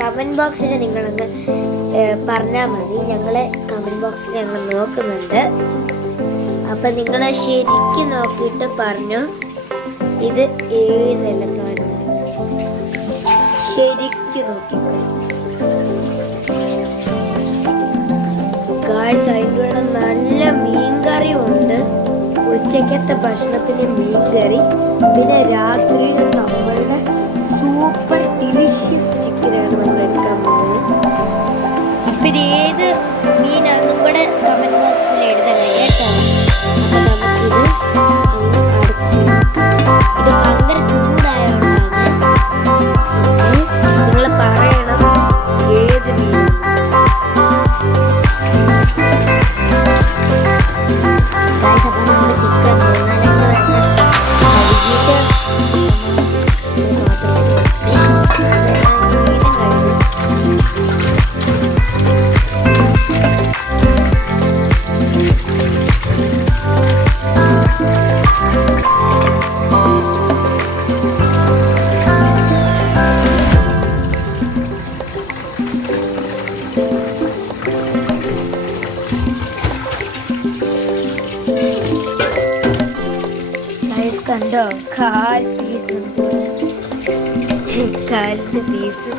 Comment ബോക്സിൽ നിങ്ങളൊന്ന് പറഞ്ഞാൽ മതി. ഞങ്ങൾ കമൻറ്റ് ബോക്സിൽ ഞങ്ങൾ നോക്കുന്നുണ്ട്. അപ്പം നിങ്ങൾ ശരിക്കും നോക്കിയിട്ട് പറഞ്ഞു ഇത് ഏതെല്ലാം ശരിക്കും നോക്കിക്കോ. ഗായ്സ്, അതിൻ്റെ നല്ല മീൻകറിയും ഉണ്ട്. ഉച്ചക്കത്തെ ഭക്ഷണത്തിന് മീൻകറി, പിന്നെ രാത്രിയിൽ നമ്മളുടെ സൂപ്പർ ഡിലിഷ്യസ് ചിക്കനാണ് നമ്മൾ എടുക്കാൻ പോകുന്നത്. അപ്പം ഇത് ഏത് മീനാണെന്നും കൂടെ കമൻറ്റ് ബോക്സിൽ എഴുതണേ കേട്ടോ. അപ്പം നമുക്കിത് ഒന്ന് അടച്ചു വെക്കാം. ഇത് ഭയങ്കര ചൂടായതുകൊണ്ടാണ്. നിങ്ങൾ പറയണം ഏത് മീനാണ്. അപ്പം നമ്മൾ ചിക്കൻ 4-5 പ്രാവശ്യം കഴുകിയിട്ട് കണ്ടോ, കാലിൻ്റെ പീസ്